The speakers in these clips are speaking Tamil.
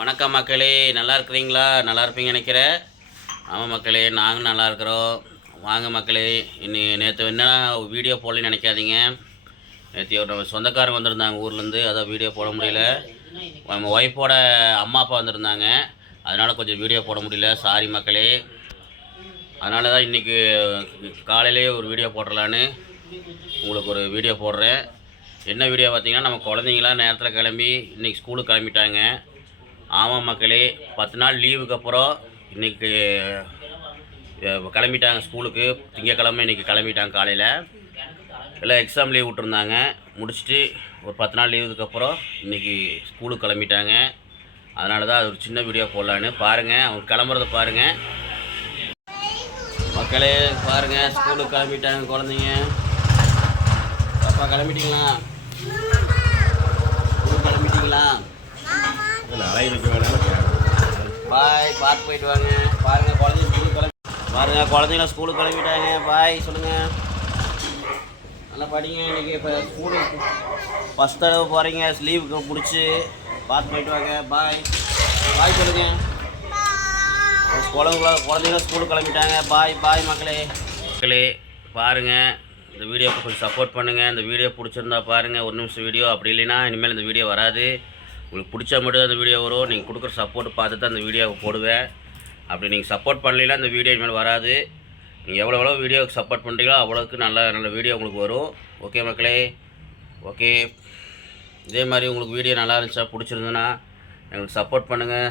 வணக்கம் மக்களே நல்லா இருக்கிறீங்களா? நல்லா இருப்பீங்க நினைக்கிறேன். ஆமாம் மக்களே நாங்களும் நல்லா இருக்கிறோம். வாங்க மக்களே இன்னி நேற்று என்ன வீடியோ போடலன்னு நினைக்காதீங்க. நேற்று ஒரு நம்ம சொந்தக்காரங்க வந்திருந்தாங்க ஊர்லேருந்து அதான் வீடியோ போட முடியல. நம்ம ஒய்ஃபோட அம்மா அப்பா வந்திருந்தாங்க. அதனால் கொஞ்சம் வீடியோ போட முடியல. சாரி மக்களே. அதனால தான் இன்றைக்கி காலையிலேயே ஒரு வீடியோ போடலான்னு உங்களுக்கு ஒரு வீடியோ போடுறேன். என்ன வீடியோ பார்த்தீங்கன்னா நம்ம குழந்தைங்களாம் நேரத்தில் கிளம்பி இன்றைக்கி ஸ்கூலுக்கு கிளம்பிட்டாங்க. ஆமாம் மக்களே பத்து நாள் லீவுக்கு அப்புறம் இன்றைக்கி கிளம்பிட்டாங்க ஸ்கூலுக்கு. திங்கக்கிழமை இன்றைக்கி கிளம்பிட்டாங்க காலையில். எல்லாம் எக்ஸாம் லீவ் விட்டுருந்தாங்க. முடிச்சுட்டு ஒரு பத்து நாள் லீவுக்கு அப்புறம் இன்றைக்கி ஸ்கூலுக்கு கிளம்பிட்டாங்க. அதனால தான் அது ஒரு சின்ன வீடியோ போடலான்னு. பாருங்கள் அவங்க கிளம்புறத பாருங்கள் மக்களே பாருங்கள் ஸ்கூலுக்கு கிளம்பிட்டாங்க குழந்தைங்க. பாப்பா கிளம்பிட்டீங்களா? ஸ்கூலுக்கு கிளம்பிட்டீங்களா? பாய் பார்த்து போயிட்டு வாங்க. பாருங்க குழந்தைங்க ஸ்கூலுக்கு கிளம்பி பாருங்க குழந்தைங்கள ஸ்கூலுக்கு கிளம்பிட்டாங்க. பாய் சொல்லுங்க. நல்லா படிங்க இன்னைக்கு. இப்போ ஸ்கூலுக்கு ஃபஸ்ட் தடவை போகிறீங்க லீவுக்கு பிடிச்சி பார்த்து போயிட்டு வாங்க. பாய். பாய் சொல்லுங்க. குழந்தைங்கள குழந்தைங்கள ஸ்கூலுக்கு கிளம்பிட்டாங்க. பாய் பாய் மக்களே. மக்களே பாருங்கள் இந்த வீடியோக்கு கொஞ்சம் சப்போர்ட் பண்ணுங்கள் இந்த வீடியோ பிடிச்சிருந்தா பாருங்கள் ஒரு நிமிஷம் வீடியோ அப்படி இல்லைன்னா இனிமேல் இந்த வீடியோ வராது. உங்களுக்கு பிடிச்சா மட்டும் தான் வீடியோ வரும். நீங்கள் கொடுக்குற சப்போர்ட் பார்த்து தான் அந்த வீடியோவை போடுவேன். அப்படி நீங்கள் சப்போர்ட் பண்ணலாம் அந்த வீடியோ இனிமேல் வராது. நீங்கள் எவ்வளோ எவ்வளோ வீடியோவுக்கு சப்போர்ட் பண்ணுறீங்களோ அவ்வளோக்கு நல்ல நல்ல வீடியோ உங்களுக்கு வரும். ஓகே மக்களே? ஓகே இதே மாதிரி உங்களுக்கு வீடியோ நல்லா இருந்துச்சா பிடிச்சிருந்துன்னா எங்களுக்கு சப்போர்ட் பண்ணுங்கள்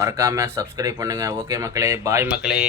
மறக்காமல் சப்ஸ்கிரைப் பண்ணுங்கள் ஓகே மக்களே? பாய் மக்களே.